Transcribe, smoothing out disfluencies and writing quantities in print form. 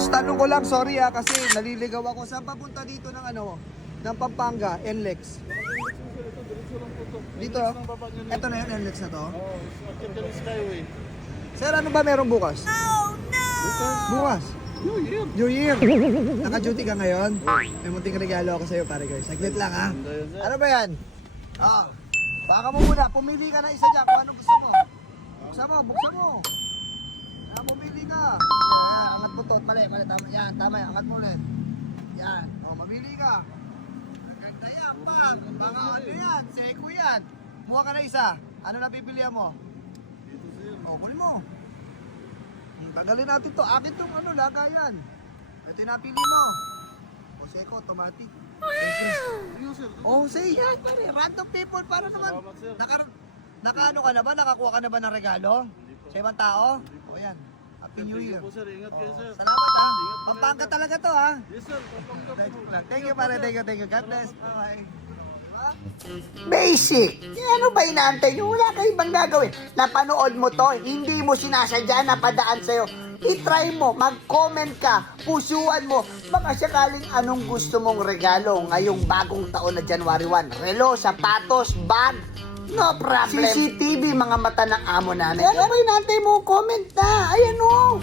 Boss, tanong ko lang, sorry kasi naliligaw ako. Saan papunta dito ng ng Pampanga, NLEX? Dito? Ito na yun, NLEX na to? Oo, Skyway. Sir, ano ba meron bukas? Oh no! Bukas? New Year. New Year! Naka-duty ka ngayon? May munting regalo ako sa'yo pare guys. Saglit lang ha. Ano ba yan? Baka mo muna, pumili ka na isa dyan kung ano gusto mo. Buksan mo. Pumili ka. Yan, angat mo to. Mali, tama. Yan, tama yan. Angat mo ulit. Yan. Mamili ka. Ganda yan, pa. Baka ano yan, seko yan. Muha ka na isa. Ano na pipilihan mo? Kunin mo. Tagalin natin to. Akin tong lagayan. Ito yung napili mo. Seko, automatic. Say yan, pare. Random people para naman. Naka-ano ka na ba? Nakakuha ka na ba ng regalo? Sa ibang tao? O yan. Happy New Year. Ingat kayo, sir. Salamat ha. Pampanga talaga to ha. Yes, sir. Pampanga po. Thank you pare. Thank you. God bless. Bye. Basic! Ano ba inaantay nyo? Wala kayo ibang gagawin. Napanood mo to, hindi mo sinasadya na padaan sa'yo. I-try mo, mag-comment ka, pusuan mo. Baka sakaling anong gusto mong regalo ngayong bagong taon na January 1. Relo, sapatos, bag, no problem. CCTV, mga mata ng amo namin. Ano ba inaantay mo? Comment na. Ayan o.